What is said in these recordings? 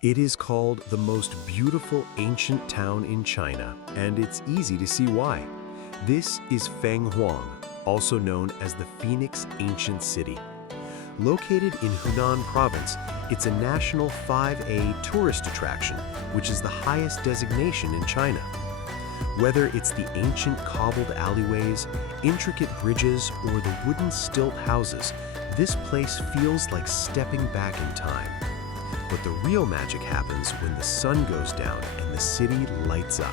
It is called the most beautiful ancient town in China, and it's easy to see why. This is Fenghuang, also known as the Phoenix Ancient City. Located in Hunan Province, it's a national 5A tourist attraction, which is the highest designation in China. Whether it's the ancient cobbled alleyways, intricate bridges, or the wooden stilt houses, this place feels like stepping back in time. But the real magic happens when the sun goes down and the city lights up.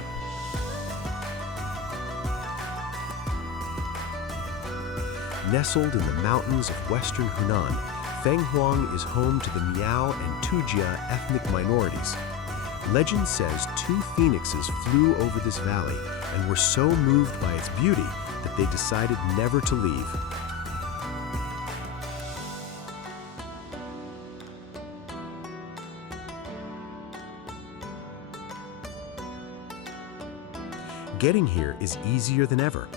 Nestled in the mountains of western Hunan, Fenghuang is home to the Miao and Tujia ethnic minorities. Legend says 2 phoenixes flew over this valley and were so moved by its beauty that they decided never to leave. Getting here is easier than ever.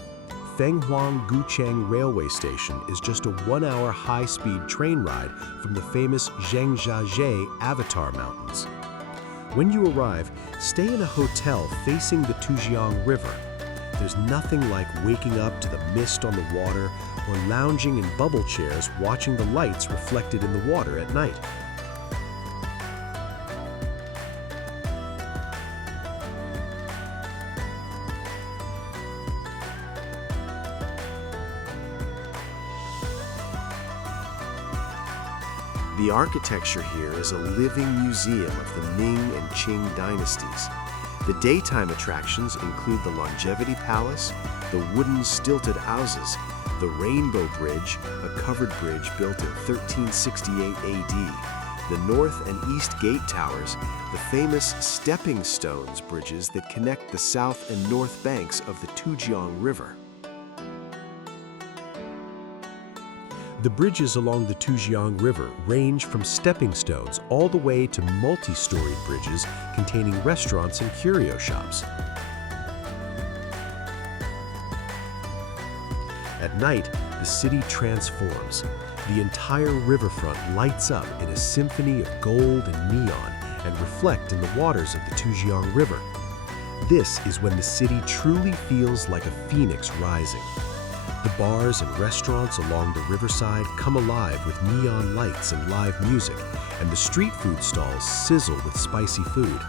Fenghuang Gucheng railway station is just a 1-hour high-speed train ride from the famous Zhangjiajie Avatar Mountains. When you arrive, stay in a hotel facing the Tujiang River. There's nothing like waking up to the mist on the water or lounging in bubble chairs watching the lights reflected in the water at night. The architecture here is a living museum of the Ming and Qing dynasties. The daytime attractions include the Longevity Palace, the wooden stilted houses, the Rainbow Bridge, a covered bridge built in 1368 AD, the North and East Gate Towers, the famous stepping stones bridges that connect the south and north banks of the Tujiang River. The bridges along the Tujiang River range from stepping stones all the way to multi-storied bridges containing restaurants and curio shops. At night, the city transforms. The entire riverfront lights up in a symphony of gold and neon and reflect in the waters of the Tujiang River. This is when the city truly feels like a phoenix rising. The bars and restaurants along the riverside come alive with neon lights and live music, and the street food stalls sizzle with spicy food.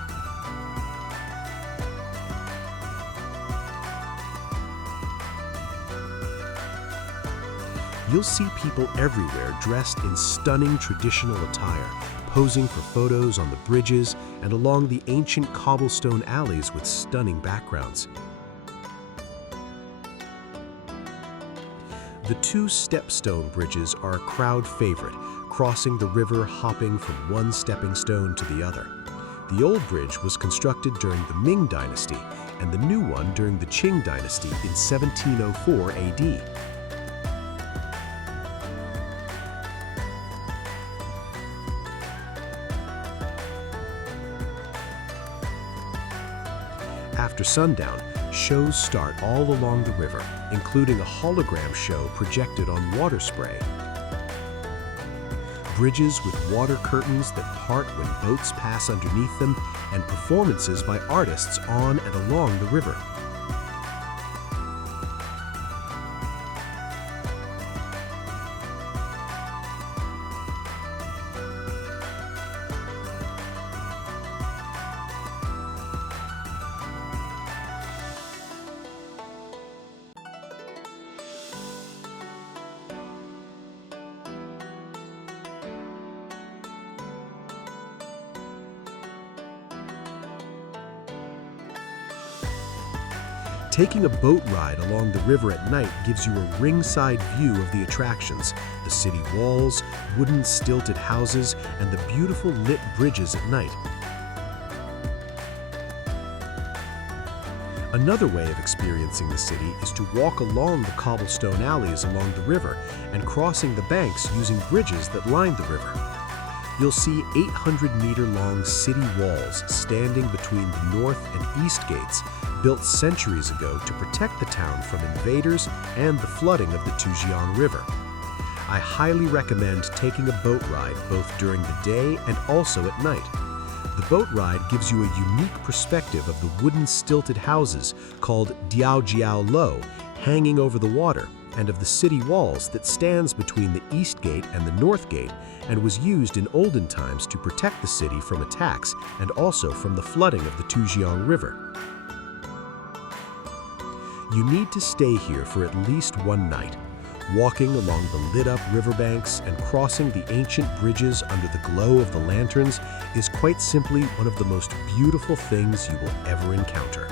You'll see people everywhere dressed in stunning traditional attire, posing for photos on the bridges and along the ancient cobblestone alleys with stunning backgrounds. The 2 stepstone bridges are a crowd favorite, crossing the river hopping from one stepping stone to the other. The old bridge was constructed during the Ming Dynasty and the new one during the Qing Dynasty in 1704 AD. After sundown, shows start all along the river, including a hologram show projected on water spray. Bridges with water curtains that part when boats pass underneath them, and performances by artists on and along the river. Taking a boat ride along the river at night gives you a ringside view of the attractions, the city walls, wooden stilted houses, and the beautiful lit bridges at night. Another way of experiencing the city is to walk along the cobblestone alleys along the river and crossing the banks using bridges that line the river. You'll see 800-meter-long city walls standing between the north and east gates, built centuries ago to protect the town from invaders and the flooding of the Tujiang River. I highly recommend taking a boat ride both during the day and also at night. The boat ride gives you a unique perspective of the wooden stilted houses called Diaojiao hanging over the water, and of the city walls that stands between the East Gate and the North Gate and was used in olden times to protect the city from attacks and also from the flooding of the Tujiang River. You need to stay here for at least one night, walking along the lit-up riverbanks and crossing the ancient bridges under the glow of the lanterns is quite simply one of the most beautiful things you will ever encounter.